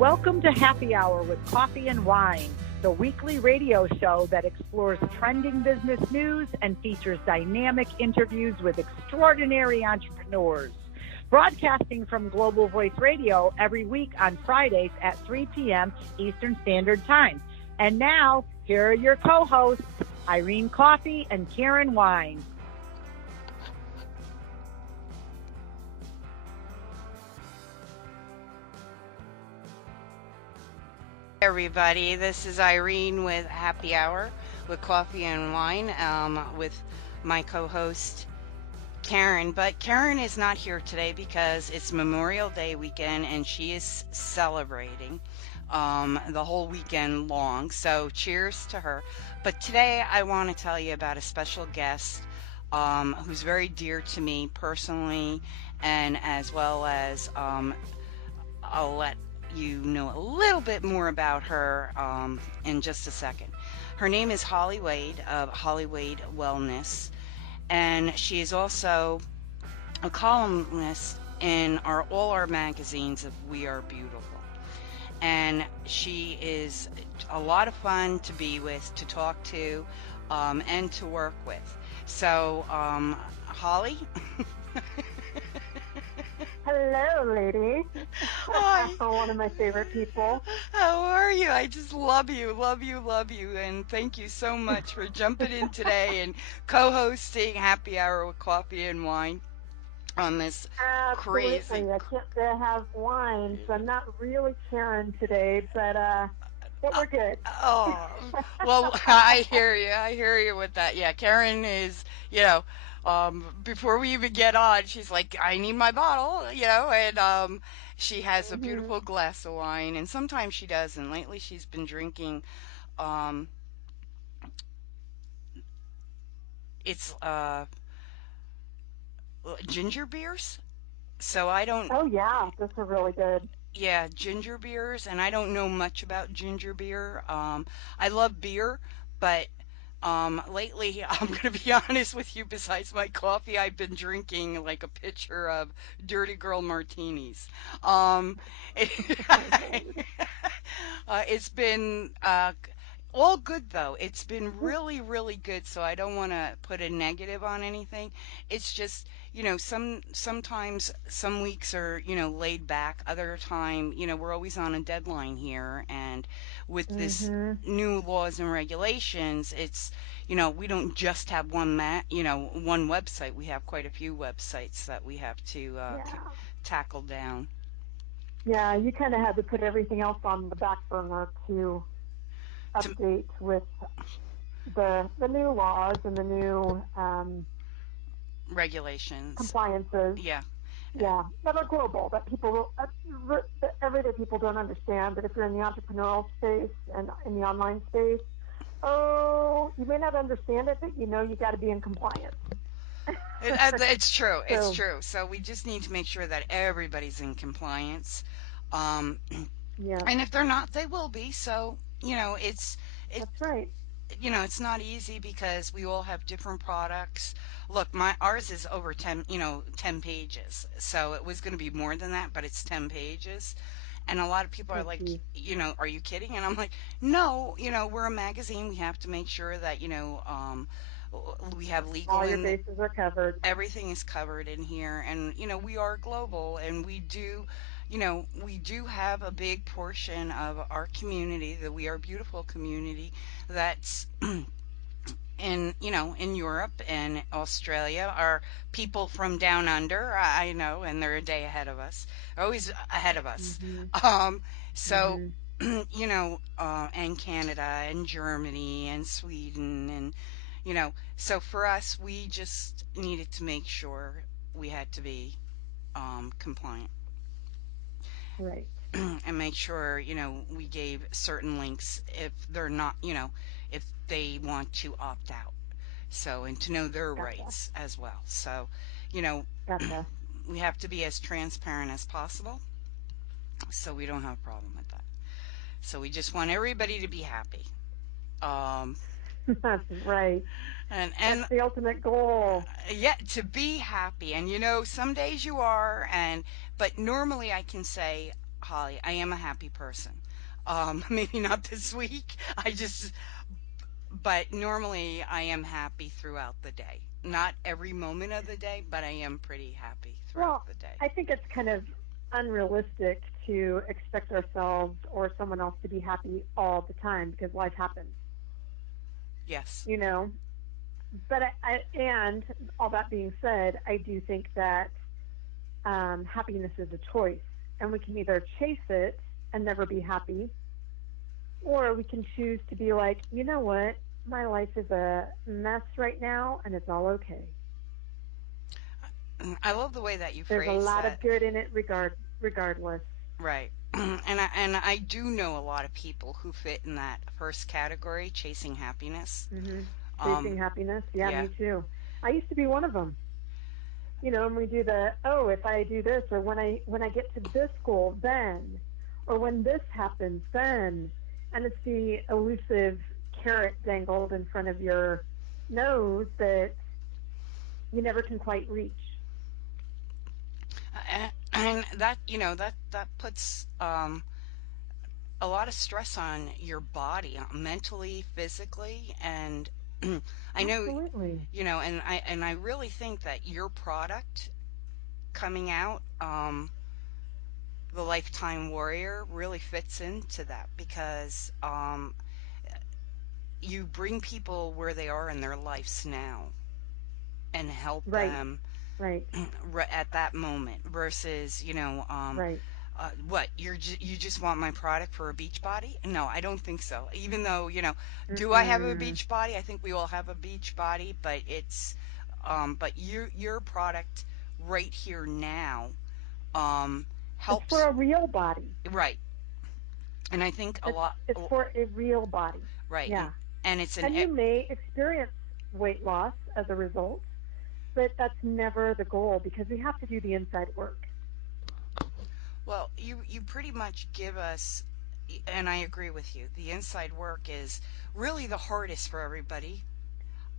Welcome to Happy Hour with Coffee and Wine, the weekly radio show that explores trending business news and features dynamic interviews with extraordinary entrepreneurs. Broadcasting from Global Voice Radio every week on Fridays at 3 p.m. Eastern Standard Time. And now, here are your co-hosts, Irene Coffee and Karen Wine. Everybody, this is Irene with Happy Hour with Coffee and Wine with my co-host Karen. But Karen is not here today because it's Memorial Day weekend and she is celebrating the whole weekend long. So cheers to her. But today I want to tell you about a special guest who's very dear to me personally, and as well as I'll let you know a little bit more about her in just a second. Her name is Holly Wade of Holly Wade Wellness, and she is also a columnist in all our magazines of We Are Beautiful. And she is a lot of fun to be with, to talk to, and to work with. So, Holly? Hello, lady. Hi. One of my favorite people. How are you? I just love you, and thank you so much for jumping in today and co-hosting Happy Hour with Coffee and Wine on this Absolutely. crazy. I can't say I have wine, so I'm not really Karen today, but we're good. Oh, well, I hear you with that. Yeah, Karen is, before we even get on, she's like, I need my bottle, and she has a beautiful glass of wine, and sometimes she doesn't. Lately, she's been drinking, um, it's ginger beers. So I don't, Oh, yeah. Those are really good. yeah, ginger beers, and I don't know much about ginger beer. I love beer, but lately, I'm gonna be honest with you, besides my coffee, I've been drinking like a pitcher of Dirty Girl martinis. Um, it's been all good though. It's been really, really good. So I don't want to put a negative on anything. It's just, sometimes some weeks are, laid back. Other time, we're always on a deadline here. And with this Mm-hmm. new laws and regulations, it's, we don't just have one website. We have quite a few websites that we have to Yeah. tackle down. Yeah, you kind of had to put everything else on the back burner to To, update with the new laws and the new regulations. compliances. Yeah. Yeah, that are global, that people, that everyday people don't understand. But if you're in the entrepreneurial space and in the online space, oh, you may not understand it, but you got to be in compliance. It's true. It's So, true. So we just need to make sure that everybody's in compliance. Um, yeah, and if they're not, they will be. So, it, that's right. it's not easy because we all have different products. Look, ours is over 10 pages. So it was going to be more than that, but it's 10 pages. And a lot of people are I like, see. are you kidding? And I'm like, no, we're a magazine. We have to make sure that, we have legal All your and bases are covered. everything is covered in here. And, we are global, and we do have a big portion of our community, the We Are Beautiful community, that's in Europe and Australia, are people from down under. I know, and they're a day ahead of us, always ahead of us. Hmm. Um, so, Hmm. and Canada and Germany and Sweden, and so for us, we just needed to make sure we had to be compliant. Right. And make sure, we gave certain links if they're not, if they want to opt out. So, and to know their Gotcha. rights as well. So, you know, Gotcha. we have to be as transparent as possible so we don't have a problem with that. So we just want everybody to be happy. Um, That's right. That's and the ultimate goal. yeah, to be happy. And some days you are, but normally I can say Holly, I am a happy person. Maybe not this week. But normally I am happy throughout the day. Not every moment of the day, but I am pretty happy throughout Well, the day. I think it's kind of unrealistic to expect ourselves or someone else to be happy all the time because life happens, Yes. you know. But and all that being said, I do think that happiness is a choice, and we can either chase it and never be happy, or we can choose to be like, you know what, my life is a mess right now, and it's all okay. I love the way that you There's a phrase lot of that. good in it, regardless. Right. And I do know a lot of people who fit in that first category, chasing happiness. Hmm. Chasing Um, happiness, yeah, yeah. me too. I used to be one of them. You know, and we do the, oh, if I do this, or when I get to this goal, then, or when this happens, then, and it's the elusive carrot dangled in front of your nose that you never can quite reach. And that puts a lot of stress on your body, mentally, physically, and I know, Absolutely. and I really think that your product coming out, the Lifetime Warrior, really fits into that because you bring people where they are in their lives now and help Right. them Right. at that moment versus Right. what you just want my product for a beach body? No, I don't think so. Even though, do I have a Mm-mm. beach body? I think we all have a beach body, but but your product right here now um It's for helps. a real body. Right. And I think a It's lot. it's for a real body. Right. Yeah. And it's And you may experience weight loss as a result, but that's never the goal because we have to do the inside work. well, you pretty much give us, and I agree with you. The inside work is really the hardest for everybody.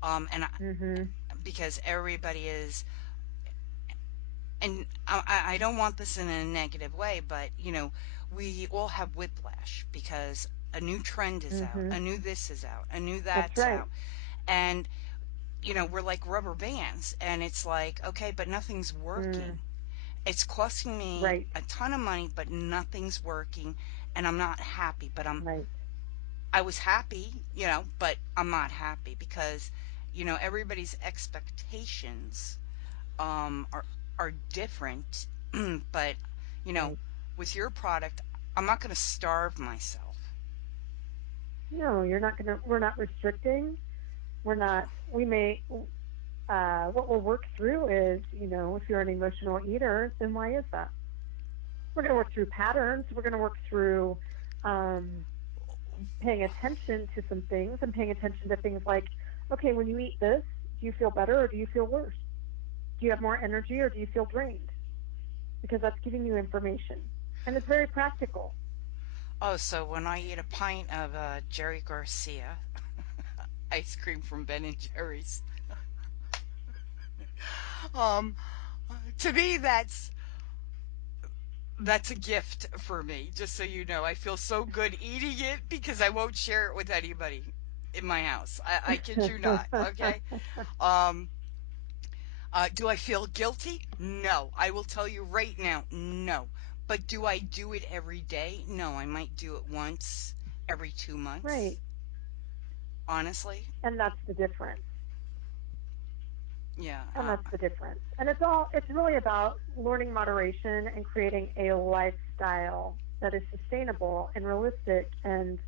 And Mhm. because everybody is, and I don't want this in a negative way, but we all have whiplash because a new trend is out, a Mhm. new this is out, a new That's that's right. out, and we're like rubber bands, and it's like, okay, but nothing's working. Mm. It's costing me Right. a ton of money, but nothing's working, and I'm not happy. But Right. I was happy, but I'm not happy because everybody's expectations are different. But you know, Right. with your product, I'm not going to starve myself. No, you're not gonna. We're not restricting. We're not. We may. What we'll work through is, if you're an emotional eater, then why is that? We're going to work through patterns. We're going to work through um, paying attention to some things and paying attention to things like, okay, when you eat this, do you feel better or do you feel worse? Do you have more energy or do you feel drained? Because that's giving you information. And it's very practical. Oh, so when I eat a pint of Jerry Garcia ice cream from Ben and Jerry's, um, to me that's a gift for me. Just so you know, I feel so good eating it because I won't share it with anybody in my house. I kid you not. Okay. Um, do I feel guilty? No. I will tell you right now, no. But do I do it every day? No. I might do it once every 2 months. Right. Honestly, And that's the difference. yeah. And that's the difference. And it's really about learning moderation and creating a lifestyle that is sustainable and realistic and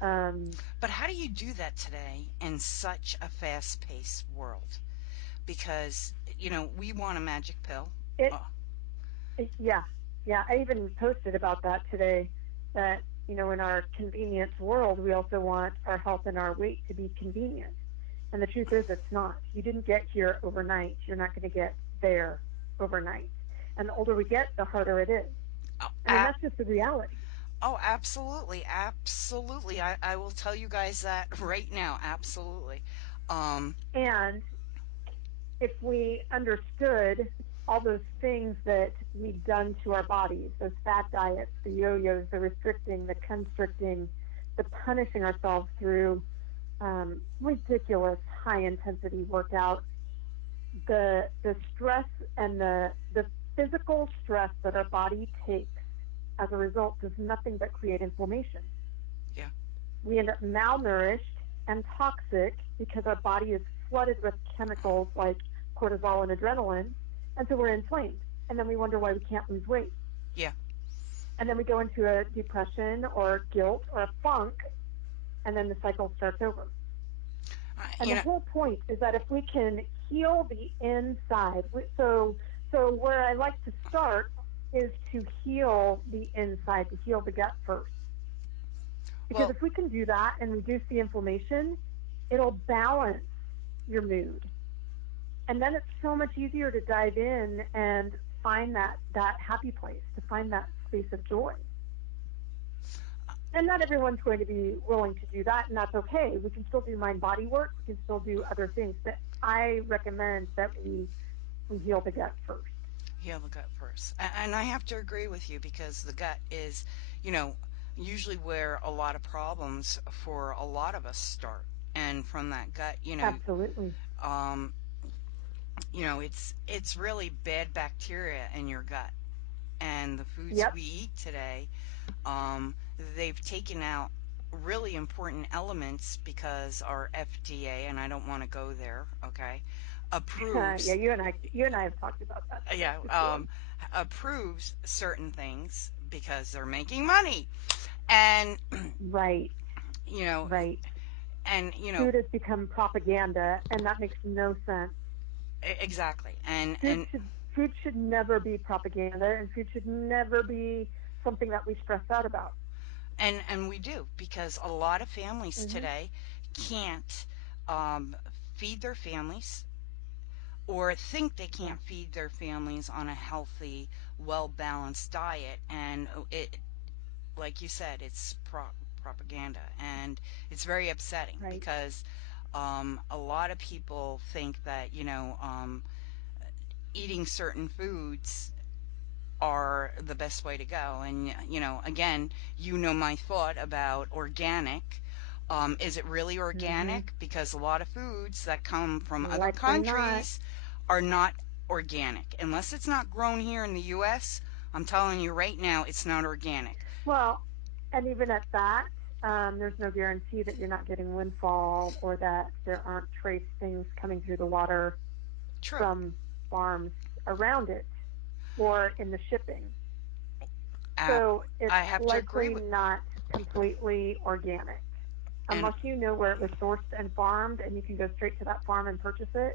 um, But how do you do that today in such a fast-paced world? Because we want a magic pill. it, Oh, yeah, yeah. I even posted about that today that, in our convenience world, we also want our health and our weight to be convenient. And the truth is, it's not. You didn't get here overnight. You're not going to get there overnight. And the older we get, the harder it is. oh, I mean, that's just the reality. absolutely, absolutely. I will tell you guys that right now. Absolutely. Um, And if we understood all those things that we've done to our bodies, those fat diets, the yo-yos, the restricting, the constricting, the punishing ourselves through ridiculous high intensity workout, the stress and the physical stress that our body takes as a result does nothing but create inflammation. Yeah. We end up malnourished and toxic because our body is flooded with chemicals like cortisol and adrenaline, and so we're inflamed. And then we wonder why we can't lose weight. Yeah. And then we go into a depression or guilt or a funk, and then the cycle starts over. And You the know, whole point is that if we can heal the inside, so where I like to start is to heal the inside, to heal the gut first. Because well, if we can do that and reduce the inflammation, it'll balance your mood. And then it's so much easier to dive in and find that happy place, to find that space of joy. And not everyone's going to be willing to do that, and that's okay. We can still do mind body work, we can still do other things, but I recommend that we heal the gut first. heal the gut first. And I have to agree with you because the gut is, you know, usually where a lot of problems for a lot of us start. And from that gut, Absolutely. um, it's really bad bacteria in your gut. And the foods Yep. we eat today, um, they've taken out really important elements because our FDA, and I don't want to go there, okay, Yeah, approves, you and I have talked about that stuff yeah, before. approves certain things because they're making money. And, Right, you know, right. and, Food has become propaganda, and that makes no sense. exactly. Food should never be propaganda, and food should never be something that we stress out about. And we do because a lot of families Hmm. today can't um, feed their families or think they Yeah, can't feed their families on a healthy, well balanced diet. And it, like you said, it's propaganda. And it's very upsetting right. because a lot of people think that, eating certain foods are the best way to go. And, again, my thought about organic. Is it really Hmm. organic? Because a lot of foods that come from other Likely not. countries are not organic. Unless it's not grown here in the U.S., I'm telling you right now, it's not organic. Well, and even at that, there's no guarantee that you're not getting windfall or that there aren't trace things coming through the water True. from farms around it or in the shipping. Uh, So it's I have to agree likely with. not completely organic. And Unless you know where it was sourced and farmed and you can go straight to that farm and purchase it,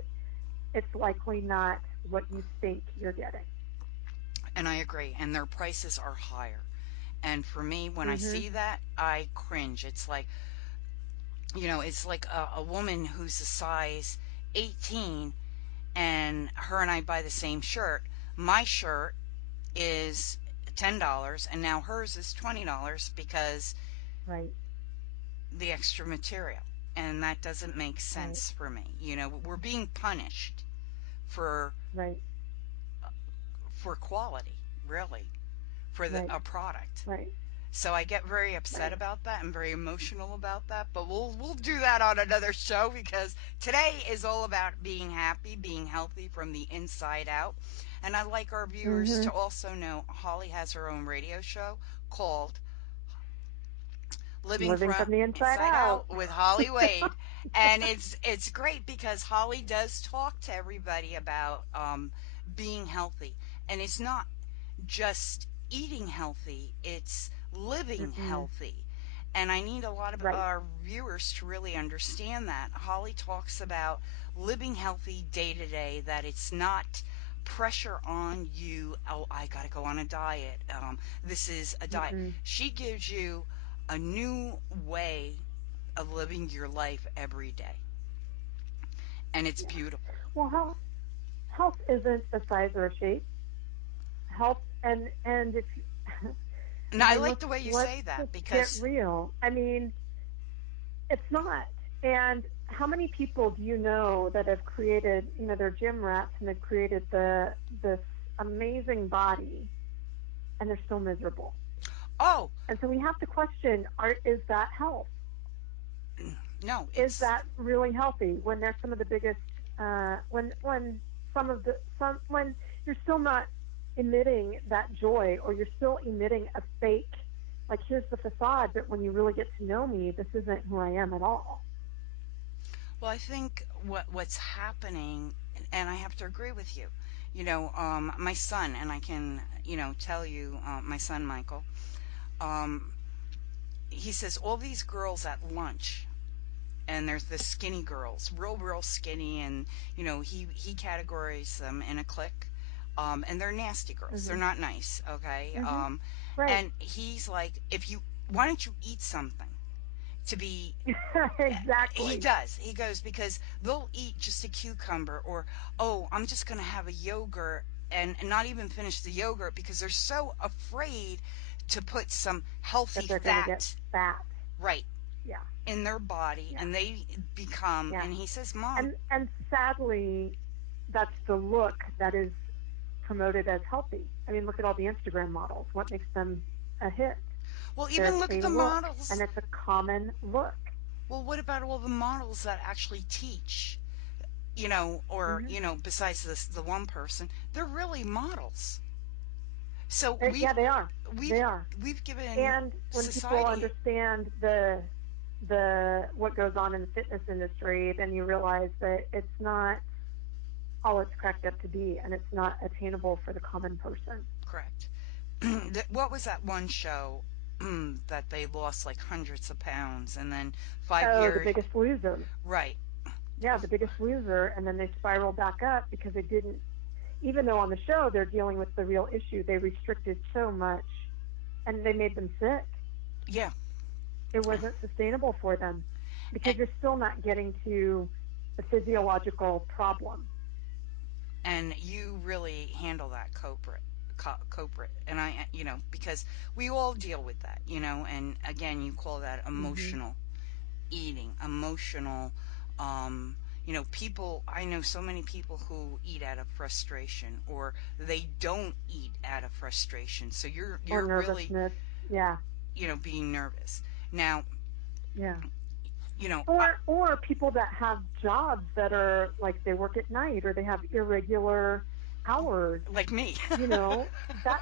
it's likely not what you think you're getting. and I agree. And their prices are higher. And for me, when I Mhm. see that, I cringe. It's like a woman who's a size 18 and her and I buy the same shirt. My shirt is $10 and now hers is $20 because Right. the extra material. And that doesn't make Right. sense for me. We're being punished for Right. quality, really, for Right. a product. Right. So I get very upset Right. about that and very emotional about that, but we'll do that on another show because today is all about being happy, being healthy from the inside out. And I'd like our viewers to Mhm. also know Holly has her own radio show called Living Living from from the inside Inside out. Out with Holly Wade. And it's great because Holly does talk to everybody about being healthy. And it's not just eating healthy, it's living Mm-mm. healthy. And I need a lot of Right. our viewers to really understand that. Holly talks about living healthy day to day, that it's not pressure on you. Oh, I got to go on a diet. This is a diet. Mm-mm. She gives you a new way of living your life every day. And it's Yeah. beautiful. Well, health isn't a size or a shape. Health and if And I I mean like the way you let's say that just get because, real. I mean, it's not. And how many people do you know that have created, they're gym rats and they've created this amazing body and they're still miserable? Oh, And so we have to question: is that health? no, Is it's that really healthy when they're some of the biggest? When when you're still not emitting that joy, or you're still emitting a fake, like, here's the facade, but when you really get to know me, this isn't who I am at all. well, I think what's happening, and I have to agree with you. My son, and I can, tell you, my son Michael, um, he says all these girls at lunch, and there's the skinny girls, real skinny, and he categorizes them in a clique, and they're nasty girls. They're Mhm. not nice, okay? Mhm. Right. And he's like, if you why don't you eat something to be he Exactly. does. He goes because they'll eat just a cucumber or, oh, I'm just going to have a yogurt and not even finish the yogurt because they're so afraid to put some healthy That they're going to get fat fat. right Yeah. in their body Yeah. and they become, Yeah. and he says, Mom, And sadly, that's the look that is promoted as healthy. I mean, look at all the Instagram models. What makes them a hit? well, There's even look at a the look, and models. it's a common look. Well, what about all the models that actually teach? Or, Hmm. besides the one person, they're really models. So Yeah, they are. They we've are. we've given And when people society. understand the what goes on in the fitness industry, then you realize that it's not all it's cracked up to be, and it's not attainable for the common person. Correct. What was that one show that they lost like hundreds of pounds and then five Oh, The years? Biggest Loser. Right. Yeah, The Biggest Loser, and then they spiral back up because they didn't. Even though on the show they're dealing with the real issue, they restricted so much, and they made them sick. Yeah. It wasn't sustainable for them And, because you're still not getting to the physiological problem. and you really handle that culprit, and I, because we all deal with that, and again, you call that Hmm. emotional eating, emotional. People. I know so many people who eat out of frustration, or they don't eat out of frustration. So you're Or you're really, nervousness. Yeah, being nervous. Now, yeah. you know, I, Or people that have jobs that are like they work at night or they have irregular hours. like me. That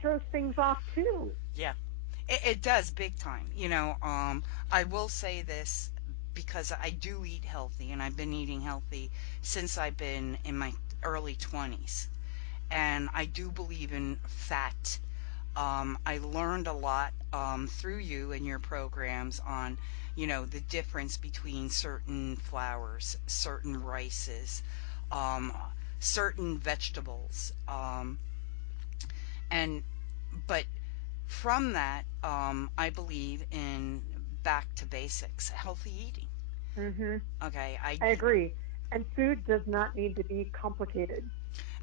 throws things off too. Yeah, it does big time. I will say this because I do eat healthy, and I've been eating healthy since I've been in my early 20s. And I do believe in fat. I learned a lot through you and your programs on, the difference between certain flours, certain rices, um, certain vegetables, and but from that, I believe in back to basics, healthy eating. Hmm. Okay, I agree. And food does not need to be complicated.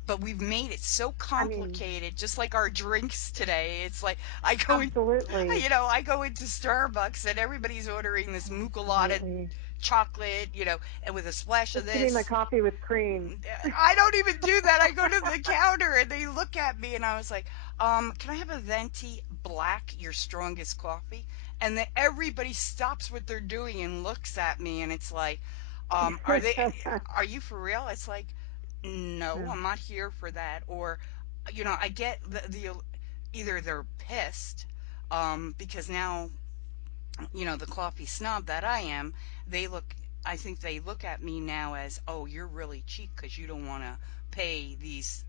but we've made it so I mean, complicated, just like our drinks today. It's like absolutely. I go into Starbucks and everybody's ordering this mucalada Absolutely. chocolate, and with a splash of Just give me my this. coffee with cream. I don't even do that. I go to the counter and they look at me and I was like, can I have a venti black, your strongest coffee? And then everybody stops what they're doing and looks at me and it's like, are you for real? It's like, no, Yeah. I'm not here for that. Or, I get the either they're pissed, because now, the coffee snob that I am, they look, I think they look at me now as, oh, you're really cheap because you don't want to pay these,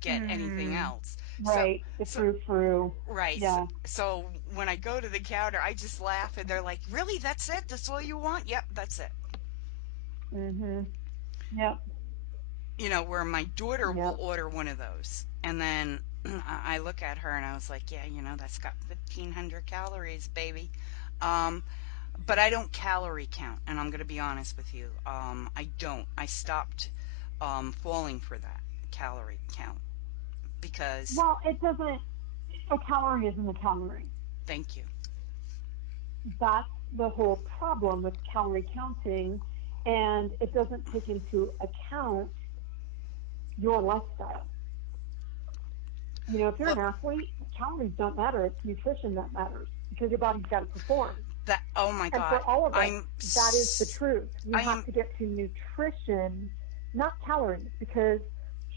get anything Mm, else. So, right. The so, frou. right. So, Yeah. so when I go to the counter, I just laugh and they're like, really? That's it? That's all you want? Yep, that's it. Mhm. Yep. Where my daughter will Yep. order one of those. And then I look at her and I was like, yeah, that's got 1,500 calories, baby. Um, but I don't calorie count, and I'm going to be honest with you. I don't. I stopped falling for that calorie count because, Well, it doesn't. A calorie isn't a calorie. thank you. That's the whole problem with calorie counting, and it doesn't take into account your lifestyle. If you're Well, an athlete, calories don't matter. It's nutrition that matters because your body's got to perform. that, oh my And God, for all of us, I'm, that is the s- truth. We I have am to get to nutrition, not calories, because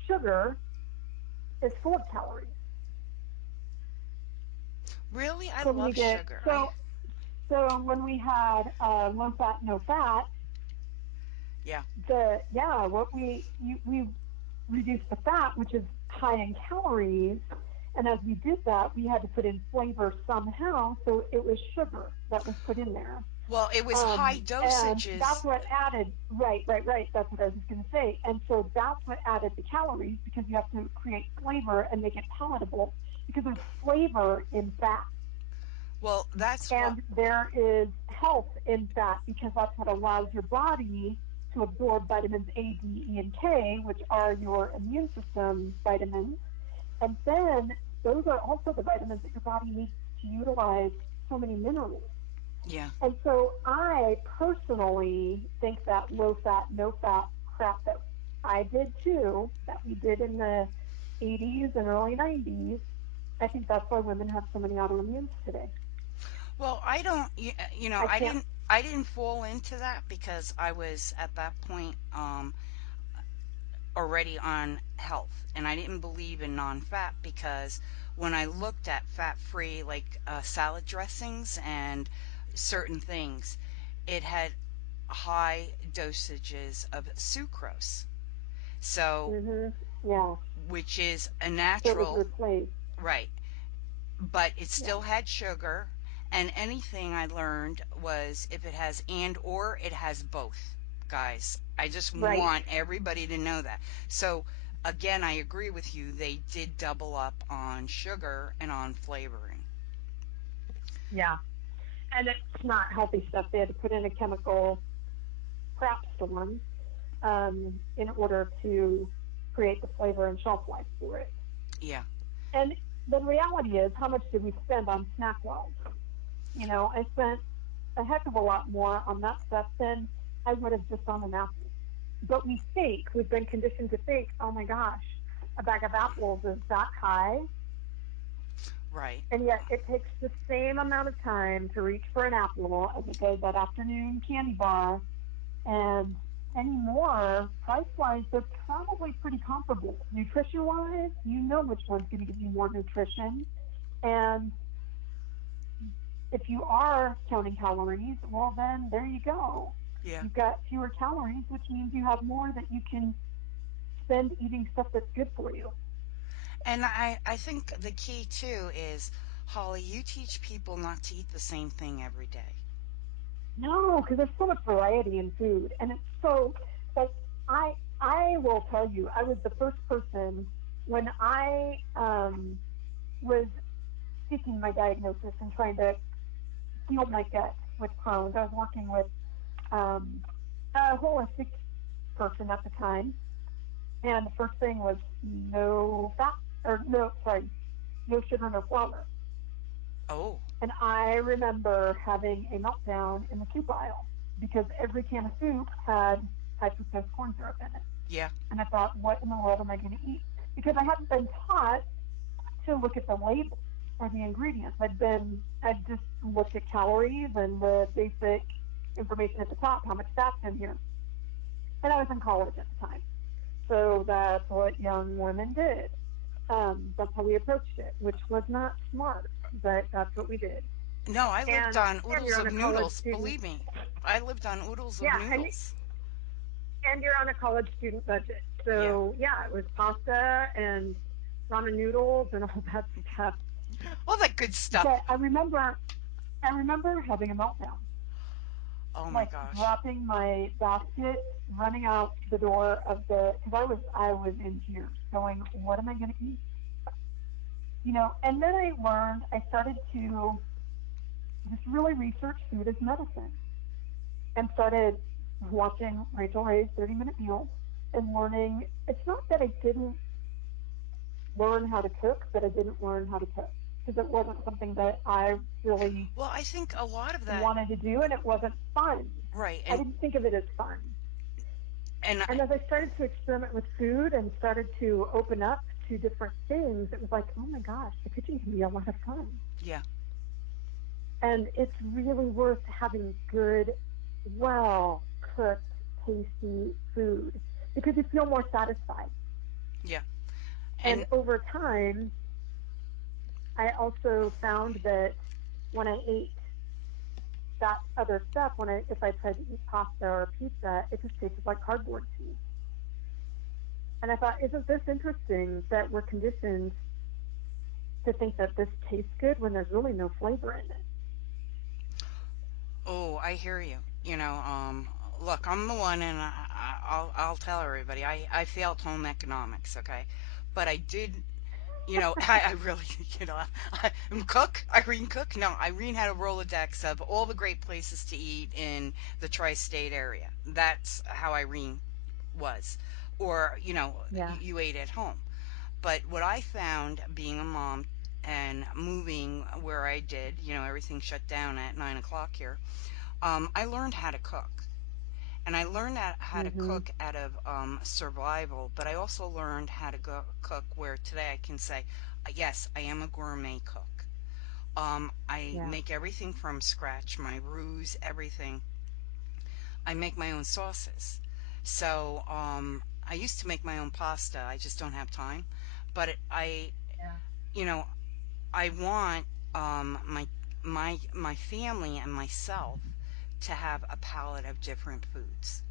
sugar is full of calories. really, I So when we love get sugar. so when we had low fat, no fat, Yeah. we reduced the fat, which is high in calories, and as we did that, we had to put in flavor somehow, so it was sugar that was put in there. Well, it was high And that's dosages. what added, right. That's what I was just going to say. And so that's what added the calories because you have to create flavor and make it palatable because there's flavor in fat. Well, that's what, And there is health in fat because that's what allows your body to absorb vitamins A, D, E, and K, which are your immune system vitamins. And then those are also the vitamins that your body needs to utilize so many minerals. yeah. And so I personally think that low fat, no fat crap that I did too, that we did in the 80s and early 90s, I think that's why women have so many autoimmunes today. Well, I don't, I can't. I didn't fall into that because I was at that point, already on health, and I didn't believe in non-fat because when I looked at fat-free, like salad dressings and certain things, it had high dosages of sucrose. So, Mhm. Yeah. which is a So it was natural, replaced. right, but it Yeah. still had sugar. And anything I learned was if it has and or it has both, guys. I just Right. want everybody to know that. So again, I agree with you. They did double up on sugar and on flavoring. Yeah. And it's not healthy stuff. They had to put in a chemical crap storm in order to create the flavor and shelf life for it. Yeah, And the reality is, how much did we spend on snack wells? I spent a heck of a lot more on that stuff than I would have just on an apple. But we've been conditioned to think, oh my gosh, a bag of apples is that high. right. And yet it takes the same amount of time to reach for an apple as it does that afternoon candy bar. And anymore, price wise, they're probably pretty comparable. Nutrition wise, you know which one's going to give you more nutrition. And if you are counting calories, well, then there you go. Yeah. You've got fewer calories, which means you have more that you can spend eating stuff that's good for you. And I think the key too is, Holly, you teach people not to eat the same thing every day. No, because there's so much variety in food, and it's so. Like I will tell you, I was the first person when I was seeking my diagnosis and trying to heal my gut with Crohn's. I was working with um, a holistic person at the time, and the first thing was no fat or no, sorry, no sugar, no flour. Oh, And I remember having a meltdown in the soup aisle because every can of soup had high fructose corn syrup in it. yeah, And I thought, what in the world am I going to eat? Because I hadn't been taught to look at the label or the ingredients. I'd just looked at calories and the basic information at the top, how much fat's in here. And I was in college at the time. So that's what young women did. That's how we approached it, which was not smart, but that's what we did. no, I lived on And oodles you're on of a college noodles. student, Believe me, I lived on oodles of yeah, noodles. and you're on a college student budget. Yeah. So yeah, it was pasta and ramen noodles and all that stuff. All that good stuff. But I remember having a meltdown, Oh my like gosh. dropping my basket, running out the door of the because I was in tears, going, what am I going to eat? And then I started to just really research food as medicine and started watching Rachel Ray's 30-minute meals and learning. It's not that I didn't learn how to cook, but I didn't learn how to cook. because it wasn't something that I really Well, I think a lot of that, wanted to do, and it wasn't fun. right, I didn't think of it as fun. and And as I started to experiment with food and started to open up to different things, it was like, oh my gosh, the kitchen can be a lot of fun. yeah, And it's really worth having good, well cooked, tasty food because you feel more satisfied. yeah, And and over time, I also found that when I ate that other stuff, if I tried to eat pasta or pizza, it just tasted like cardboard to me. And I thought, isn't this interesting that we're conditioned to think that this tastes good when there's really no flavor in it? oh, I hear you. Look, I'm the one, and I'll tell everybody. I failed home economics, okay, but I did. I really, Irene Cook. No, Irene had a Rolodex of all the great places to eat in the tri-state area. That's how Irene was, or Yeah. you ate at home. But what I found being a mom and moving where I did, everything shut down at 9 o'clock here. I learned how to cook. And I learned how to Mhm. cook out of survival, but I also learned how to cook where today I can say, yes, I am a gourmet cook. I Yeah. make everything from scratch, my roux, everything. I make my own sauces. So I used to make my own pasta. I just don't have time. But Yeah. you know, I want my family and myself to have a palette of different foods.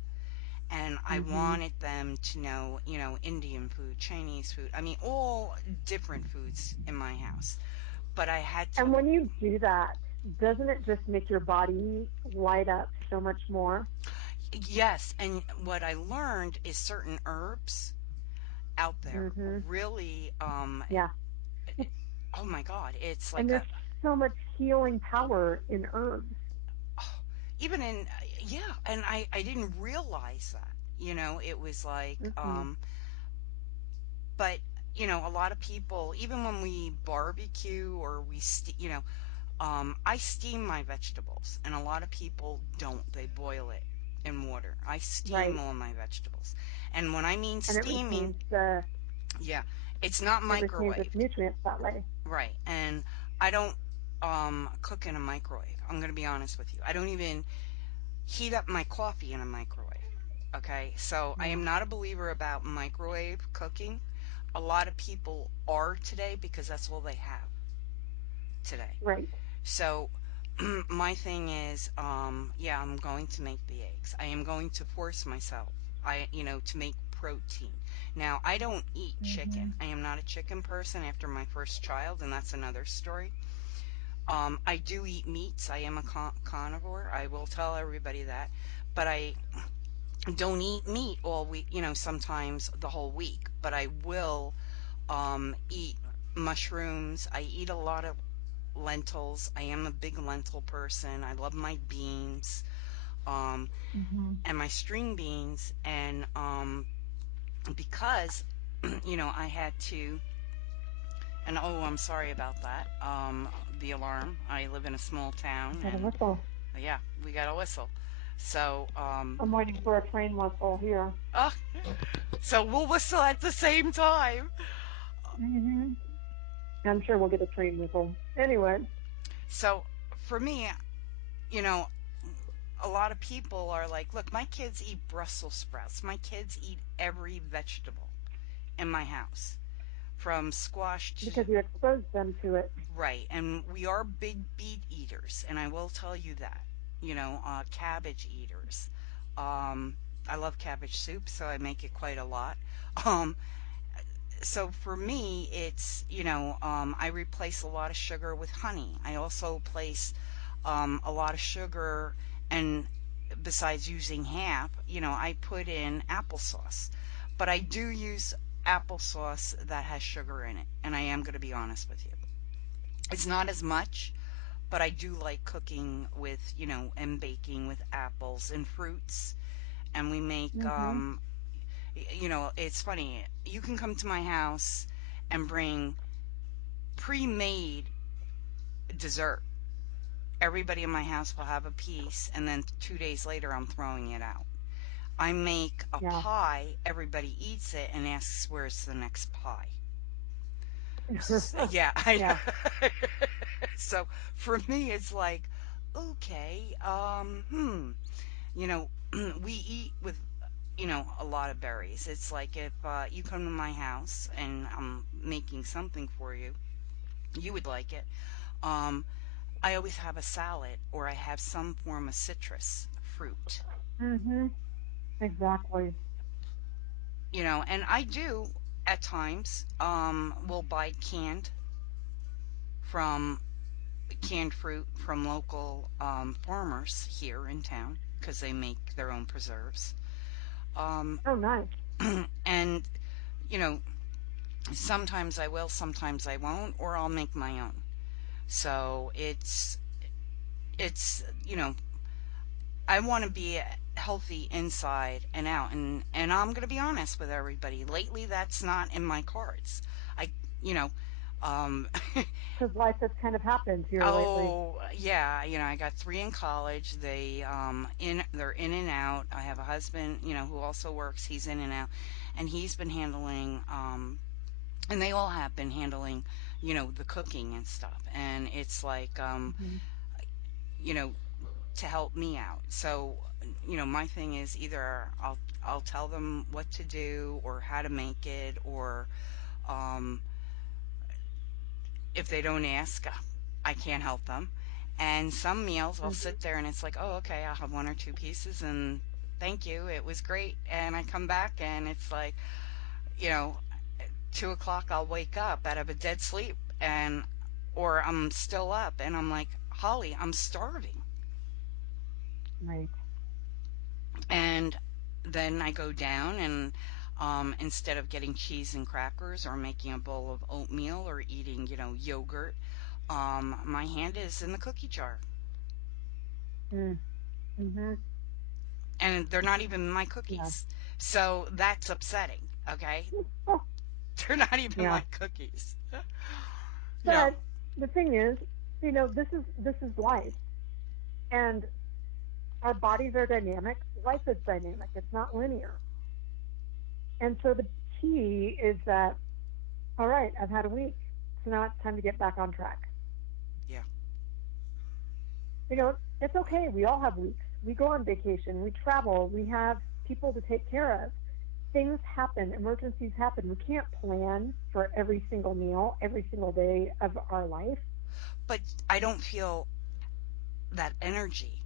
And I Mhm. wanted them to know, Indian food, Chinese food. I mean, all different foods in my house. But I had And to, when you do that, doesn't it just make your body light up so much more? yes. And what I learned is certain herbs out there Mhm. really, Yeah. oh my God, it's And like there's so much healing power in herbs. oh, even in, yeah. And I didn't realize that, it was like, Mhm. but, a lot of people, even when we barbecue or I steam my vegetables, and a lot of people don't. They boil it in water. I steam Right. all my vegetables. And when I mean And steaming, yeah, it's not it retains its microwaved. nutrients that way. Right. And I don't cook in a microwave. I'm going to be honest with you. I don't even heat up my coffee in a microwave. Okay? So I Yeah. am not a believer about microwave cooking. A lot of people are today because that's all they have today. Right. So my thing is, yeah, I'm going to make the eggs. I am going to force myself, to make protein. Now, I don't eat chicken. Mhm. I am not a chicken person after my first child, and that's another story. I do eat meats. I am a carnivore. I will tell everybody that. But I don't eat meat all week, sometimes the whole week. But I will eat mushrooms. I eat a lot of lentils. I am a big lentil person. I love my beans, um, Mhm. and my string beans. And because, I had to, and oh, I'm sorry about that. The alarm. I live in a small town, Got a and whistle. yeah, we got a whistle. So, I'm waiting for a train whistle here. uh, so we'll whistle at the same time. Mhm. I'm sure we'll get a train whistle. Anyway. So for me, you know, a lot of people are like, look, my kids eat Brussels sprouts. My kids eat every vegetable in my house, from squash to Because you exposed them to it. right. And we are big beet eaters, and I will tell you that. Cabbage eaters. Um, I love cabbage soup, so I make it quite a lot. Um, so for me, it's, I replace a lot of sugar with honey. I also place a lot of sugar, and besides using half, I put in applesauce. But I do use applesauce that has sugar in it, and I am going to be honest with you. It's not as much, but I do like cooking with, and baking with apples and fruits. And we make, Mhm. it's funny. You can come to my house and bring pre-made. dessert. Everybody in my house will have a piece, and then 2 days later, I'm throwing it out. I make a Yeah. pie, everybody eats it, and asks where's the next pie. Yeah, I Yeah. know. So for me, it's like, okay, you know, we eat with, a lot of berries. It's like if you come to my house and I'm making something for you, you would like it. Um, I always have a salad or I have some form of citrus fruit, Mhm. Exactly. and I do at times, will buy from canned fruit from local farmers here in town because they make their own preserves. Um, Oh, nice. and, you know, sometimes I will, sometimes I won't, or I'll make my own. So it's I want to be healthy inside and out, and I'm going to be honest with everybody. Lately, that's not in my cards. I, you know, um, Because life has kind of happened here lately. oh yeah, I got three in college. They're in and out. I have a husband, who also works. He's in and out, and he's been handling and they all have been handling, the cooking and stuff. And it's like Mhm. you know, to help me out. So, my thing is either I'll tell them what to do or how to make it, or um if they don't ask, I can't help them. And some meals I'll Mhm. sit there and it's like, oh, okay, I'll have one or two pieces and thank you, it was great. And I come back and it's like, you know, 2 o'clock I'll wake up out of a dead sleep and or I'm still up and I'm like, Holly, I'm starving. Right. And then I go down and instead of getting cheese and crackers or making a bowl of oatmeal or eating, yogurt, my hand is in the cookie jar. Mm. Mhm. And they're not even my Yeah. cookies. So that's upsetting, okay? They're not even Yeah. my cookies. You know, But the thing is, this is life, and our bodies are dynamic. Life is dynamic. It's not linear. And so the key is that, all right, I've had a week, so now it's time to get back on track. yeah. It's okay. We all have weeks. We go on vacation. We travel. We have people to take care of. Things happen. Emergencies happen. We can't plan for every single meal, every single day of our life. But I don't feel that energy.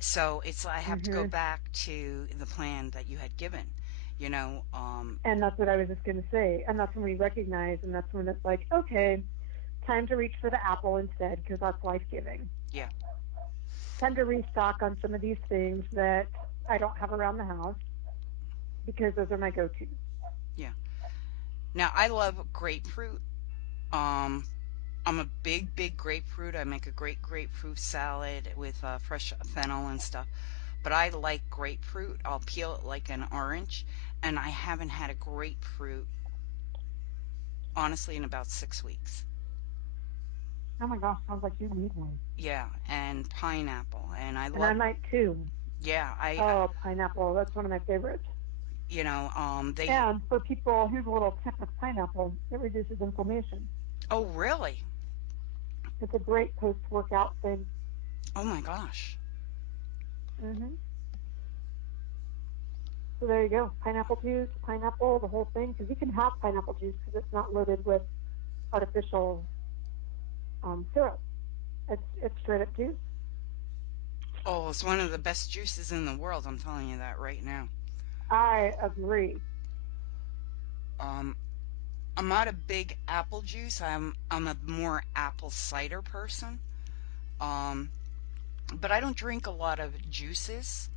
So it's I have to go Hmm. back to the plan that you had given. You know, And that's what I was just going to say. And that's when we recognize, and that's when it's like, okay, time to reach for the apple instead because that's life giving. yeah, Time to restock on some of these things that I don't have around the house because those are my go tos. yeah. Now I love grapefruit. Um, I'm a big, big grapefruit. I make a great grapefruit salad with fresh fennel and stuff. But I like grapefruit. I'll peel it like an orange, and I haven't had a grapefruit honestly in about 6 weeks. Oh my gosh, sounds like you need one. Yeah, and pineapple, and I And I love. might too. Yeah, Oh, pineapple. That's one of my favorites. they. And for people, here's a little tip with pineapple, it reduces inflammation. Oh, really? It's a great post workout thing. Oh my gosh. Hmm. So there you go. Pineapple juice, pineapple, the whole thing. Because you can have pineapple juice because it's not loaded with artificial syrup. It's straight up juice. Oh, it's one of the best juices in the world. I'm telling you that right now. I agree. Um, I'm not a big apple juice. I'm a more apple cider person. Um, but I don't drink a lot of juices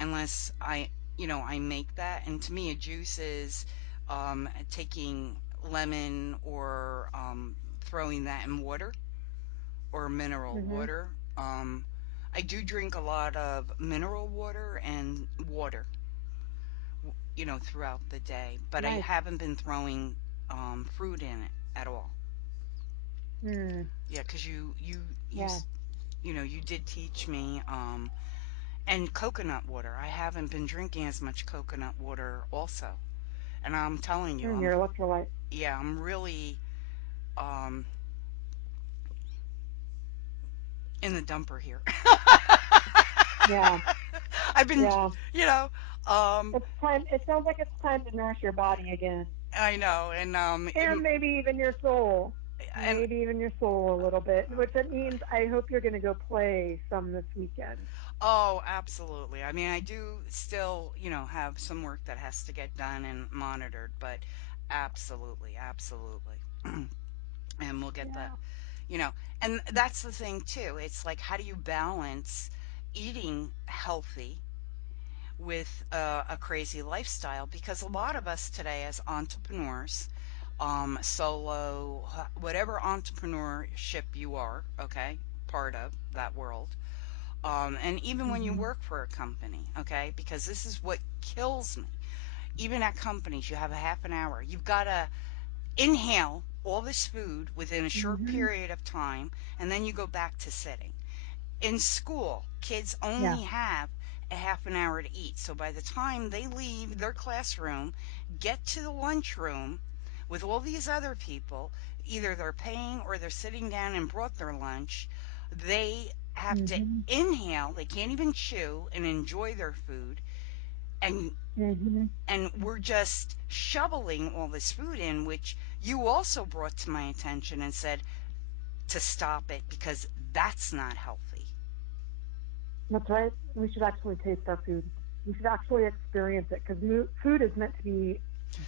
unless I make that. And to me, a juice is taking lemon or throwing that in water or mineral Hmm. water. I do drink a lot of mineral water and water, throughout the day, but I Nice. haven't been throwing fruit in it at all. Mm, Yeah, because yeah. you did teach me and coconut water. I haven't been drinking as much coconut water also. And I'm telling you, Your electrolyte. I'm really um in the dumper here. Yeah. I've been, Yeah. you know, um It's time. It sounds like it's time to nourish your body again. I know and And maybe even your soul. and Maybe even your soul a little bit. Which it means I hope you're going to go play some this weekend. oh, absolutely. I mean, I do still, have some work that has to get done and monitored, but absolutely, absolutely. And we'll get that, Yeah. you know, and that's the thing too. It's like, how do you balance eating healthy with a crazy lifestyle? Because a lot of us today, as entrepreneurs, solo, whatever entrepreneurship you are, okay, part of that world, and even when you Mhm. work for a company, okay, because this is what kills me. Even at companies, you have a half an hour. You've got to inhale all this food within a short Mhm. period of time, and then you go back to sitting. In school, kids Yeah. only have a half an hour to eat. So by the time they leave their classroom, get to the lunchroom with all these other people, either they're paying or they're sitting down and brought their lunch, they have to Mhm. inhale, they can't even chew and enjoy their food. And Mhm. and we're just shoveling all this food in, which you also brought to my attention and said to stop it because that's not healthy. That's right. We should actually taste our food. We should actually experience it because food is meant to be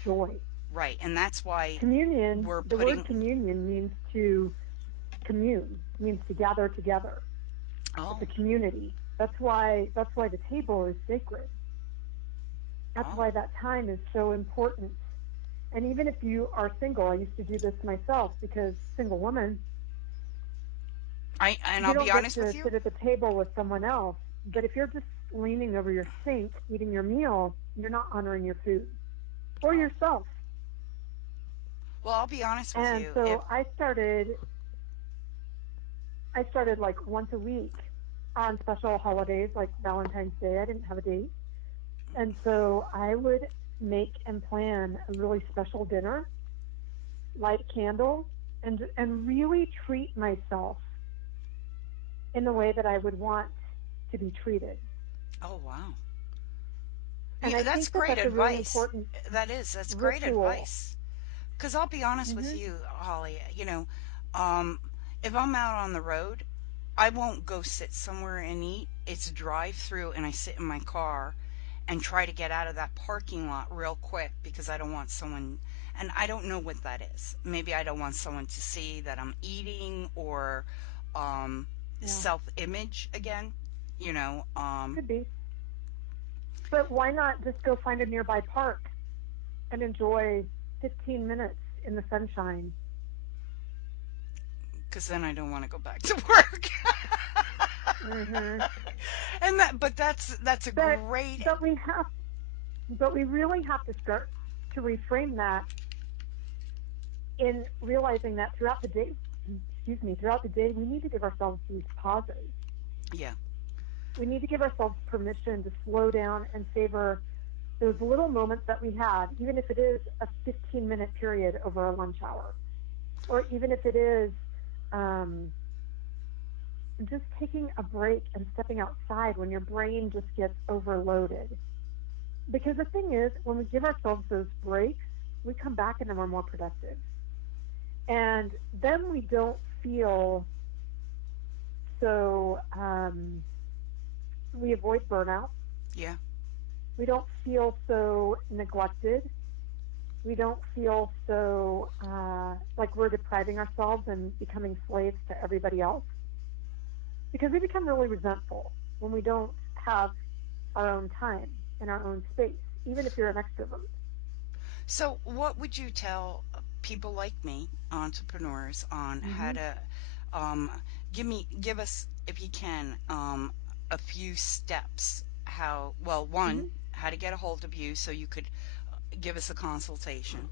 joy. Right. And that's why Communion, we're the word putting, communion means to commune, means to gather together. It's oh, a community. That's why the table is sacred. That's oh, why that time is so important. And even if you are single, I used to do this myself because single woman, and you I'll be don't get honest to with you. sit at the table with someone else. But if you're just leaning over your sink eating your meal, you're not honoring your food or Oh, yourself. well, I'll be honest with And you. If, so I started like once a week on special holidays like Valentine's Day. I didn't have a date. And so I would make and plan a really special dinner, light a candle, and really treat myself in the way that I would want to be treated. oh, wow. And Yeah, I that's think that great that's a really advice. important That's great ritual. advice. Because I'll be honest with Hmm. you, Holly, um, if I'm out on the road, I won't go sit somewhere and eat. It's drive through, and I sit in my car and try to get out of that parking lot real quick because I don't want someone, and I don't know what that is. Maybe I don't want someone to see that I'm eating or um, Yeah, self image again, you know, could be. But why not just go find a nearby park and enjoy 15 minutes in the sunshine? because then I don't want to go back to work. Hmm. And but that's a But great, but we have but we really have to start to reframe that in realizing that throughout the day, throughout the day, we need to give ourselves these pauses. yeah. We need to give ourselves permission to slow down and savor those little moments that we have, even if it is a 15-minute period over a lunch hour, or even if it is um, just taking a break and stepping outside when your brain just gets overloaded. Because the thing is, when we give ourselves those breaks, we come back and then we're more productive. And then we don't feel so, we avoid burnout. Yeah. We don't feel so neglected. We don't feel so like we're depriving ourselves and becoming slaves to everybody else because we become really resentful when we don't have our own time and our own space, even if you're an extrovert. So, what would you tell people like me, entrepreneurs, on how Hmm. to give us, if you can, a few steps? How, well, one, Hmm. how to get a hold of you so you could give us a consultation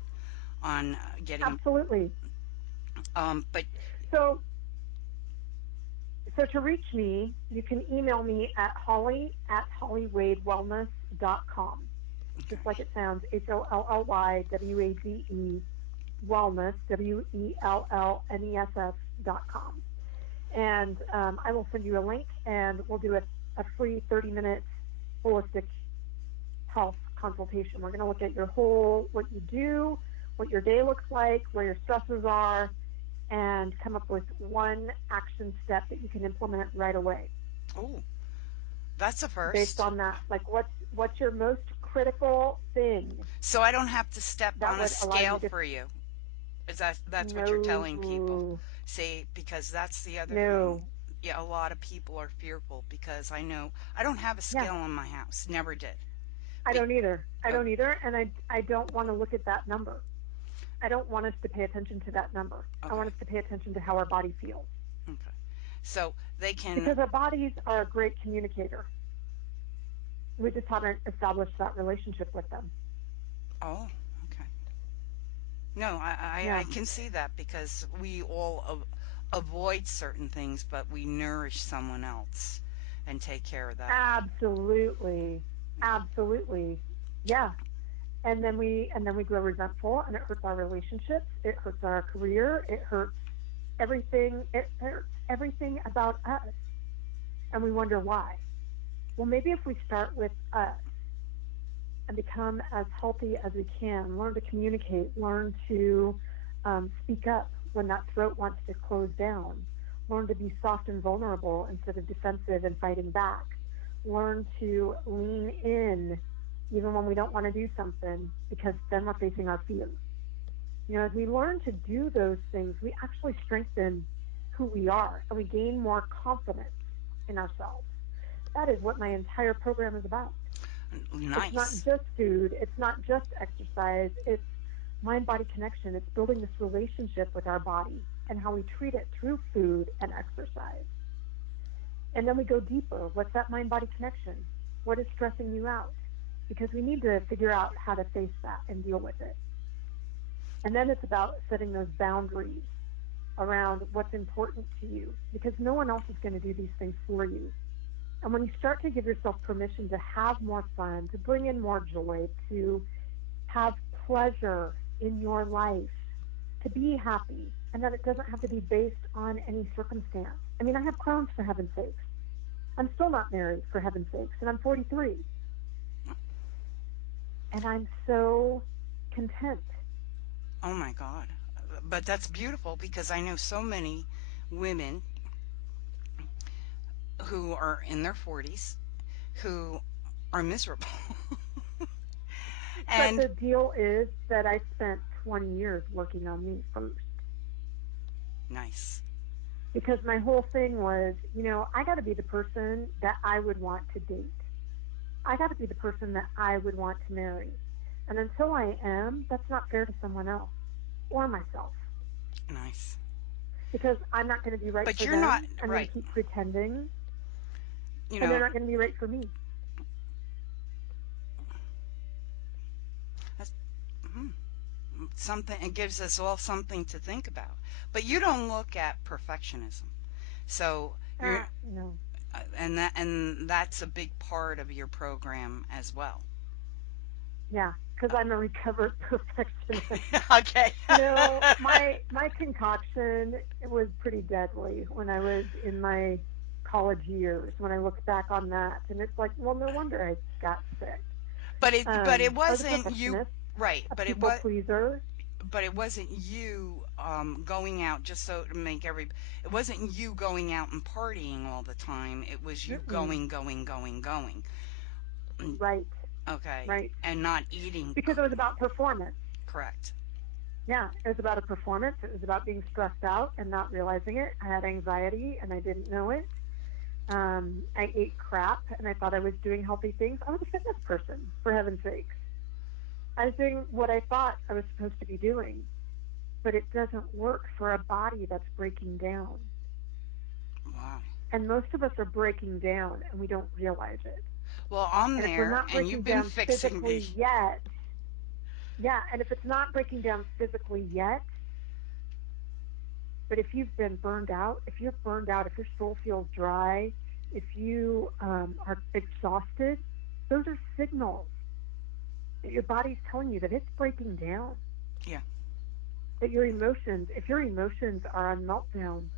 on getting, Absolutely. but So, so to reach me, you can email me at holly@hollywadewellness.com. Just like Okay. it sounds, HOLLYWADE wellness, WELLNESS.com. And I will send you a link, and we'll do a free 30-minute holistic health consultation. We're going to look at your whole, what you do, what your day looks like, where your stresses are, and come up with one action step that you can implement right away Oh, that's a based first. on that. Like what's your most critical thing So I don't have to step that on a would allow you scale to for you. Is that's what you're telling people? no, See, because that's the other thing. no, Yeah, a lot of people are fearful because I know I don't have a yeah, scale in my house. Never did. I Be, don't either. I oh, don't either, and I don't want to look at that number. I don't want us to pay attention to that number. I want okay. us to pay attention to how our body feels Okay. So they can. because our bodies are a great communicator. We just haven't established that relationship with them. Oh, okay. No, I Yeah, can see that because we all avoid certain things, but we nourish someone else and take care of that. absolutely, absolutely, yeah. And then we grow resentful, and it hurts our relationships. It hurts our career. It hurts everything. It hurts everything about us, and we wonder why. Well, maybe if we start with us and become as healthy as we can, learn to communicate, learn to speak up when that throat wants to close down, learn to be soft and vulnerable instead of defensive and fighting back, learn to lean in even when we don't want to do something because then we're facing our fears. As we learn to do those things, we actually strengthen who we are and we gain more confidence in ourselves. That is what my entire program is about. It's not Nice. just food, it's not just exercise, it's mind body connection. It's building this relationship with our body and how we treat it through food and exercise. And then we go deeper. What's that mind body connection? What is stressing you out? Because we need to figure out how to face that and deal with it. And then it's about setting those boundaries around what's important to you because no one else is going to do these things for you. And when you start to give yourself permission to have more fun, to bring in more joy, to have pleasure in your life, to be happy, and that it doesn't have to be based on any circumstance. I mean, I have Crohn's for heaven's sakes. I'm still not married for heaven's sakes, and I'm 43. And I'm so content. Oh my God. But that's beautiful because I know so many women who are in their 40s who are miserable. But And the deal is that I spent 20 years working on me first nice. because my whole thing was, I got to be the person that I would want to date. I got to be the person that I would want to marry. And until I am, that's not fair to someone else or myself Nice. because I'm not going to be right But for you're not them. I'm going right. to keep pretending, You and they're know, not going to be right for me. that's something, it gives us all something to think about. But you don't look at perfectionism. So you're No. and that's a big part of your program as well. Yeah, because I'm a recovered perfectionist. Okay. My concoction was pretty deadly when I was in my college years. When I look back on that, and it's like, well, no wonder I got sick. But it I was a wasn't you, perfectionist, right, a people pleaser. but it wasn't you going out just so to make every it wasn't you going out and partying all the time. It was you Mm-mm. going. Mm, Right, okay, right. and not eating Because it was about performance. correct. Yeah, it was about a performance. It was about being stressed out and not realizing it. I had anxiety and I didn't know it. I ate crap and I thought I was doing healthy things. I was a fitness person, for heaven's sakes. I was doing what I thought I was supposed to be doing, but it doesn't work for a body that's breaking down. Wow. And most of us are breaking down and we don't realize it. Well, I'm And if we're there, not and breaking you've been down fixing me. physically yet, yeah, and if it's not breaking down physically yet, But if you've been burned out, if you're burned out, if your soul feels dry, if you are exhausted, those are signals that your body's telling you that it's breaking down. Yeah. That your emotions, if your emotions are on meltdown,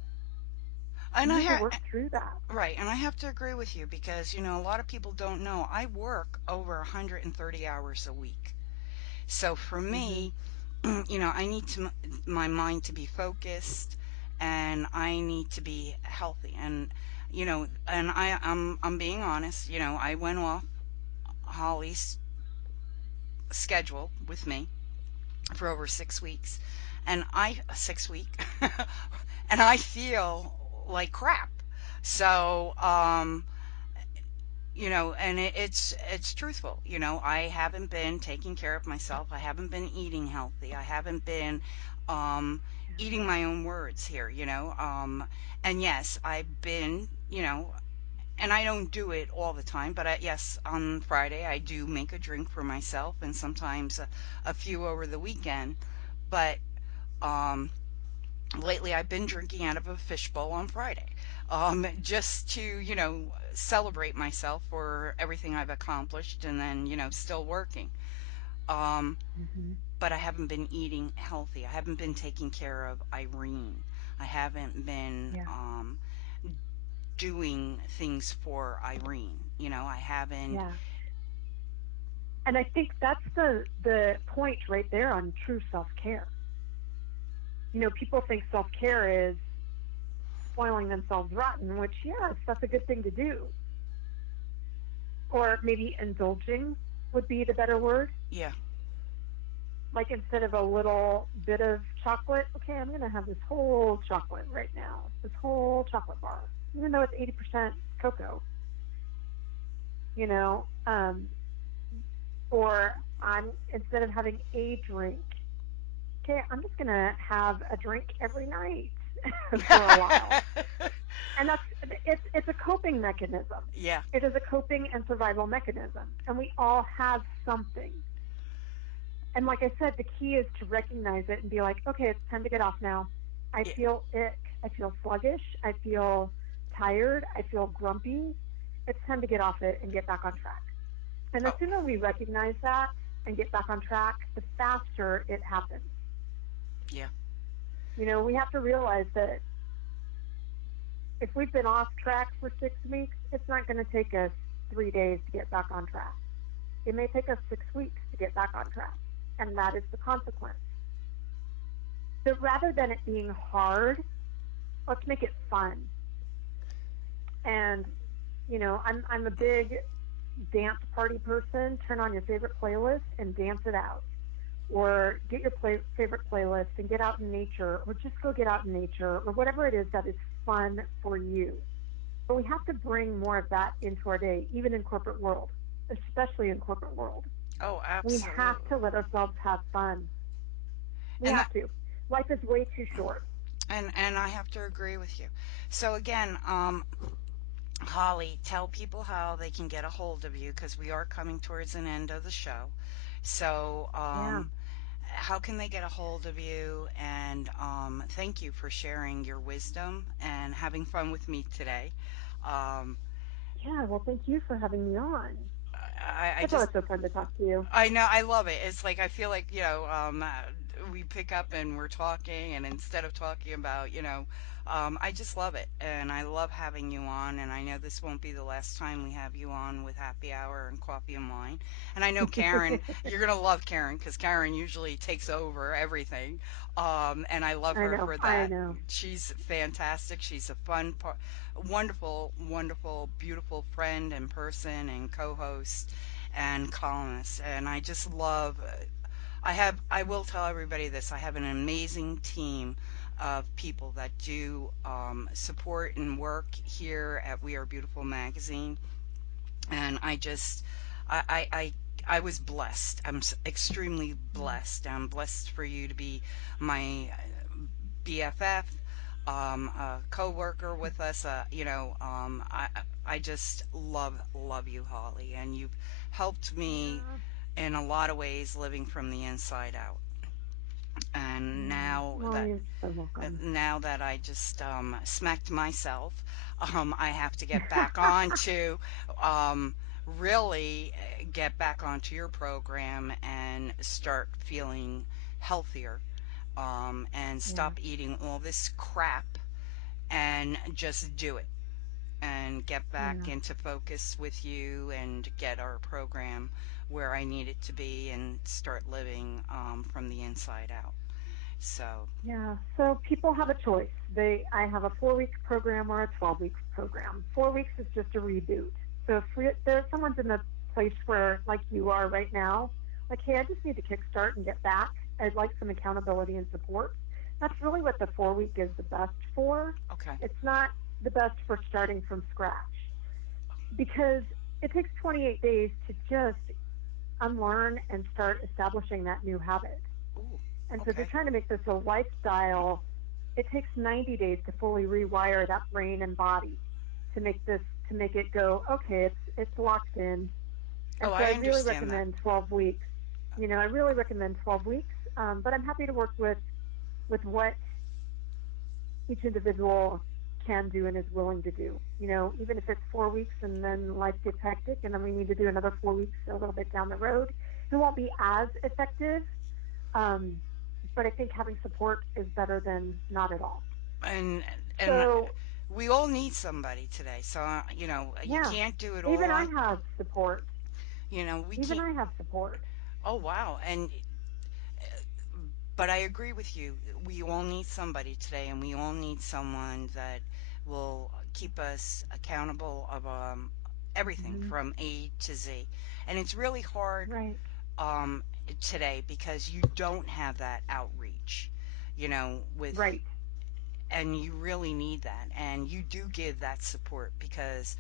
you And I need to ha- work through that. right, and I have to agree with you because, a lot of people don't know I work over 130 hours a week. So for Hmm. me, I need my mind to be focused, and I need to be healthy. And I'm being honest. I went off Holly's schedule with me for over 6 weeks, and I 6 week, and I feel like crap. So and it's truthful. I haven't been taking care of myself. I haven't been eating healthy. I haven't been um eating my own words here. And yes, I've been, and I don't do it all the time, but yes, on Friday I do make a drink for myself, and sometimes a few over the weekend. But um lately I've been drinking out of a fishbowl on Friday, just to, celebrate myself for everything I've accomplished, and then, still working. Um, Hmm. but I haven't been eating healthy. I haven't been taking care of Irene. I haven't been Yeah. doing things for Irene. I haven't. Yeah. And I think that's the point right there on true self-care. People think self-care is spoiling themselves rotten, which, yes, that's a good thing to do. Or maybe indulging would be the better word. Yeah. Like instead of a little bit of chocolate, okay, I'm going to have this whole chocolate right now, this whole chocolate bar, even though it's 80% cocoa, you know, or instead of having a drink, okay, I'm just going to have a drink every night for a while. And it's a coping mechanism. Yeah. It is a coping and survival mechanism, and we all have something. And like I said, the key is to recognize it and be like, okay, it's time to get off now. I Yeah. feel ick. I feel sluggish. I feel tired. I feel grumpy. It's time to get off it and get back on track. And the Oh, sooner we recognize that and get back on track, the faster it happens. yeah. We have to realize that if we've been off track for 6 weeks, it's not going to take us 3 days to get back on track. It may take us 6 weeks to get back on track. And that is the consequence. So rather than it being hard, let's make it fun. And I'm a big dance party person. Turn on your favorite playlist and dance it out, or get your favorite playlist and get out in nature, or just go get out in nature, or whatever it is that is fun for you. But we have to bring more of that into our day, even in corporate world, especially in corporate world. Oh, We have absolutely. to let ourselves have fun. We And have to. Life is way too short. and I have to agree with you. So again, Holly, tell people how they can get a hold of you because we are coming towards an end of the show. So, Yeah. how can they get a hold of you? And thank you for sharing your wisdom and having fun with me today. Um, Yeah. Well, thank you for having me on. I It's just always so fun to talk to you. I know, I love it. It's like I feel like, we pick up and we're talking, and instead of talking about, I just love it. And I love having you on. And I know this won't be the last time we have you on with Happy Hour and Coffee and Wine. And I know Karen, you're going to love Karen because Karen usually takes over everything. And I love I her know. for I that. know. She's fantastic. She's a wonderful, wonderful, beautiful friend and person and co-host and columnists. And I just love, I will tell everybody this, I have an amazing team of people that do support and work here at We Are Beautiful magazine. And I was blessed. Extremely Mm. blessed. I'm blessed for you to be my BFF, a co-worker with us. I just love you, Holly, and you've helped me Yeah. in a lot of ways living from the inside out. And Yeah. Well, you're so welcome. now that I just smacked myself, I have to get back on to um, really get back onto your program and start feeling healthier, and Yeah. stop eating all this crap and just do it and get back Yeah. into focus with you and get our program where I need it to be and start living from the inside out. So, Yeah. So people have a choice. I have a 4 week program or a 12-week program. 4 weeks is just a reboot. So if someone's in a place where, like you are right now, like, hey, I just need to kickstart and get back. I'd like some accountability and support. That's really what the 4 week is the best for. okay. It's not the best for starting from scratch because it takes 28 days to just unlearn and start establishing that new habit. Ooh, And so if you're okay. trying to make this a lifestyle, it takes 90 days to fully rewire that brain and body to make this to make it go, okay, it's locked in. And Oh, so I I really understand that. recommend 12 weeks. I really recommend 12 weeks. But I'm happy to work with what each individual can do and is willing to do. Even if it's 4 weeks and then life gets hectic and then we need to do another 4 weeks a little bit down the road, it won't be as effective. Um, but I think having support is better than not at all. And So, we all need somebody today. So, you yeah, can't do it even all I on, have support. we Even can't. I have support. Oh, wow. But I agree with you. We all need somebody today, and we all need someone that will keep us accountable of everything Hmm. from A to Z. And it's really hard Right, um, today because you don't have that outreach, with, right. and you really need that. And you do give that support because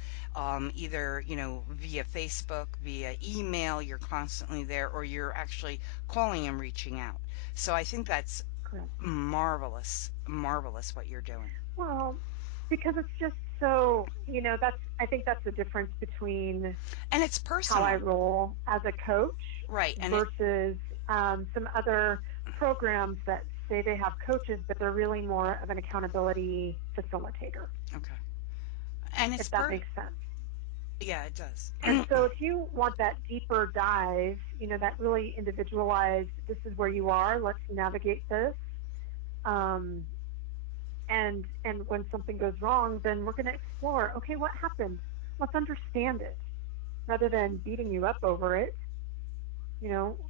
either, via Facebook, via email, you're constantly there, or you're actually calling and reaching out. So I think that's Correct. marvelous, marvelous what you're doing. Well, because it's just so, I think that's the difference between And it's how I personal, roll as a coach right? And it, versus some other programs that say they have coaches, but they're really more of an accountability facilitator, okay. And it's if that makes sense. yeah, it does. And so if you want that deeper dive, that really individualized, this is where you are, let's navigate this. Um, and when something goes wrong, then we're going to explore, okay, what happened? Let's understand it rather than beating you up over it.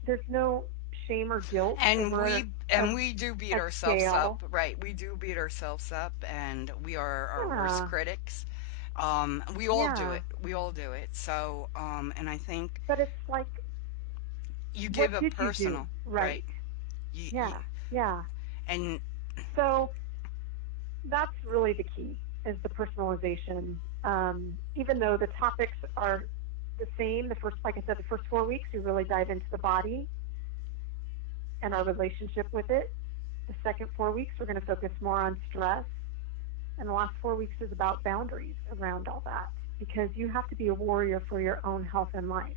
There's no shame or guilt and over we do beat a ourselves up, scale. right? We do beat ourselves up, and we are our worst Yeah, critics. We all do yeah. it. We all do it. So, and I think But it's like, you give what a did you do personal, right? right? You Yeah, yeah. and So that's really the key is the personalization. Even though the topics are the same, like I said, the first 4 weeks, you really dive into the body and our relationship with it. The second 4 weeks, we're going to focus more on stress. And the last 4 weeks is about boundaries around all that because you have to be a warrior for your own health and life.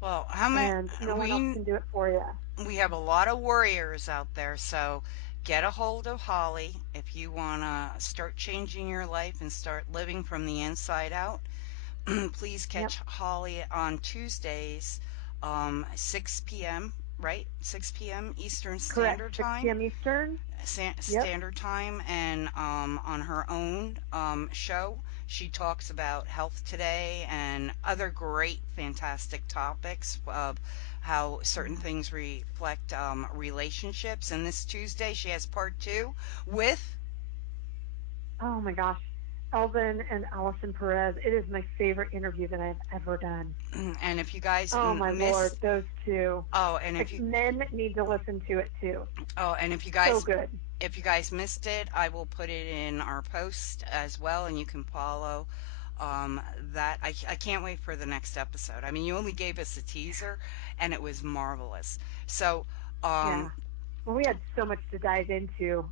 well, how many And no one else we can do it for you. we have a lot of warriors out there, so get a hold of Holly if you want to start changing your life and start living from the inside out. Please Yep, catch Holly on Tuesdays, 6 p.m., right? 6 p.m. Eastern correct. Standard 6 Time. p.m. Eastern. Yep. Standard Time, and on her own show, she talks about health today and other great, fantastic topics of how certain Yeah. things reflect relationships. And this Tuesday, she has part two with, Oh my gosh. Elvin and Allison Perez. It is my favorite interview that I've ever done. and if you guys Oh my Lord, missed, those two. oh, and if Like, you, men need to listen to it too. oh, and So good. if you guys missed it, I will put it in our post as well, and you can follow that. I can't wait for the next episode. I mean, you only gave us a teaser, and it was marvelous. So, um, Yeah. Well, we had so much to dive into.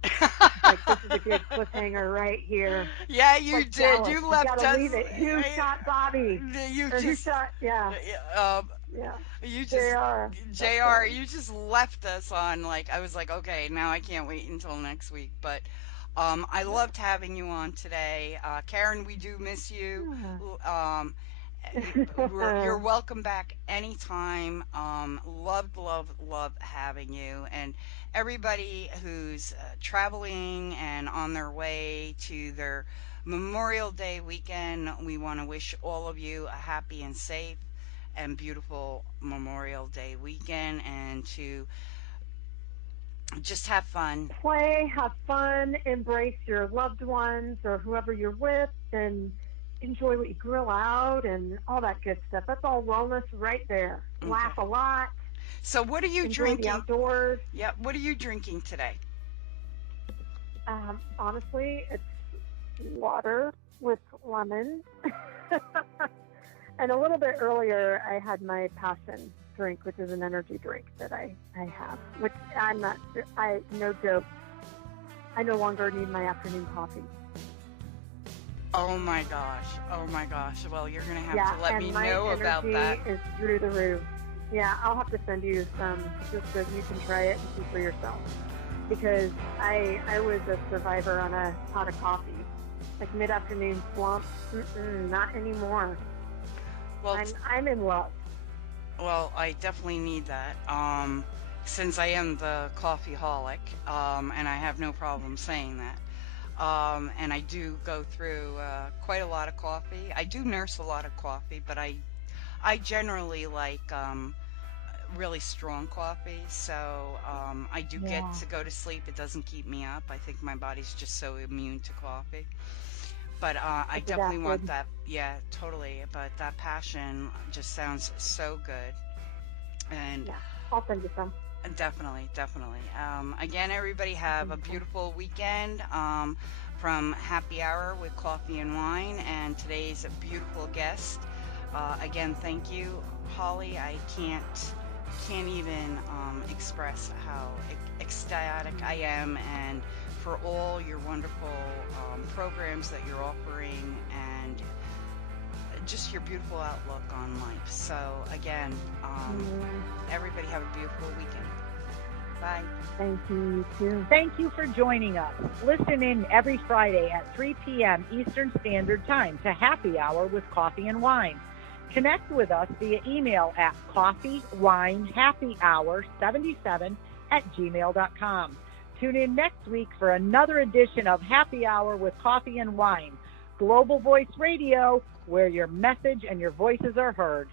Like, this is a good cliffhanger right here. Yeah, you Like did. Dallas, You you left gotta us. leave it. Who shot Bobby? You Or who just. shot? Yeah, Um, yeah. you just. JR. That's the JR, one. you just left us on like I was like, okay, now I can't wait until next week. But I Yeah. loved having you on today. Karen, we do miss you. Um, you're Yeah. welcome back anytime. Love having you. And everybody who's traveling and on their way to their Memorial Day weekend, we want to wish all of you a happy and safe and beautiful Memorial Day weekend and to just have fun. Play, have fun, embrace your loved ones or whoever you're with, and enjoy what you grill out and all that good stuff. That's all wellness right there. Okay. Laugh a lot, So what are you enjoy the drinking? outdoors. Yeah, what are you drinking today? Honestly, it's water with lemon. And a little bit earlier, I had my passion drink, which is an energy drink that I have, which no joke, I no longer need my afternoon coffee. Oh my gosh. Oh my gosh. Well, you're going to have to let and me my know about that. energy is through the roof. Yeah, I'll have to send you some just so you can try it and see for yourself. Because I was a survivor on a pot of coffee. Like mid-afternoon slump. Not anymore. Well, I'm in love. well, I definitely need that. Since I am the coffeeholic, and I have no problem saying that. And I do go through quite a lot of coffee. I do nurse a lot of coffee, but I generally like really strong coffee. So I do get to go to sleep. It doesn't keep me up. I think my body's just so immune to coffee. But I definitely want that. Yeah, totally. But that passion just sounds so good. And Yeah, I'll send you some. definitely, definitely. Again, everybody have a beautiful weekend from Happy Hour with Coffee and Wine, and today's beautiful guest. Again, thank you, Holly. I can't even express how ecstatic I am, and for all your wonderful programs that you're offering, and just your beautiful outlook on life. So again, everybody have a beautiful weekend. Bye. Thank you, too. Thank you for joining us. Listen in every Friday at 3 p.m. Eastern Standard Time to Happy Hour with Coffee and Wine. Connect with us via email at coffeewinehappyhour77@gmail.com. Tune in next week for another edition of Happy Hour with Coffee and Wine, Global Voice Radio, where your message and your voices are heard.